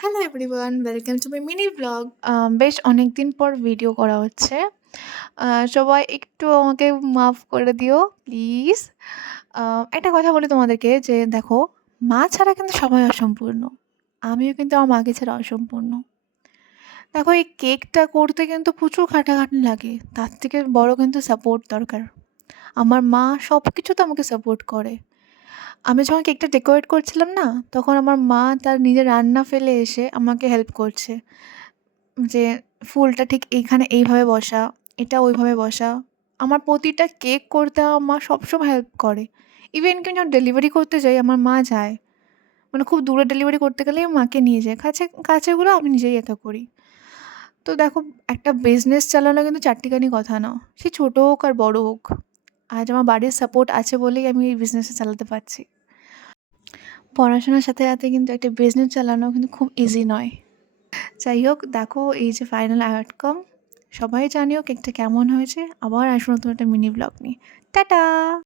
Hello everyone, welcome to my mini blog. বেশ অনেকদিন পর ভিডিও করা হচ্ছে। সবাই একটু আমাকে মাফ করে দিও প্লিজ। আ একটা কথা বলি তোমাদেরকে যে দেখো, মা ছাড়া কিন্তু সবাই অসম্পূর্ণ। আমিও কিন্তু আমার মাকে ছাড়া অসম্পূর্ণ। দেখো এই কেকটা করতে কিন্তু প্রচুর খাটাখাটনি লাগে। তার থেকে বড় কিন্তু সাপোর্ট দরকার। আমার মা সবকিছুতে আমাকে সাপোর্ট করে। আমি যখন কেকটা ডেকোরেট করছিলাম না, তখন আমার মা তার নিজের রান্না ফেলে এসে আমাকে হেল্প করছে। যে ফুলটা ঠিক এইখানে এইভাবে বসা, এটা ওইভাবে বসা। আমার প্রতিটা কেক করতে আমার মা সবসময় হেল্প করে। ইভেন কি যখন ডেলিভারি করতে যাই আমার মা যায়। মানে খুব দূরে ডেলিভারি করতে গেলেই মাকে নিয়ে যায়। কাছেগুলো আমি নিজেই একা করি। তো দেখো, একটা বিজনেস চালানো কিন্তু চারটিখানি কথা না। সে ছোট হোক আর বড় হোক। আজ আমার বাড়ির সাপোর্ট আছে বলেই আমি এই বিজনেসটা চালাতে পারছি। পড়াশোনার সাথে, সাথে কিন্তু একটা বিজনেস চালানো কিন্তু খুব ইজি নয়। যাই হোক, দেখো এই যে ফাইনাল আউটকাম। সবাই জানিও কেকটা কেমন হয়েছে। আবার আসবো নতুন একটা মিনি ব্লগ নিয়ে। টাটা!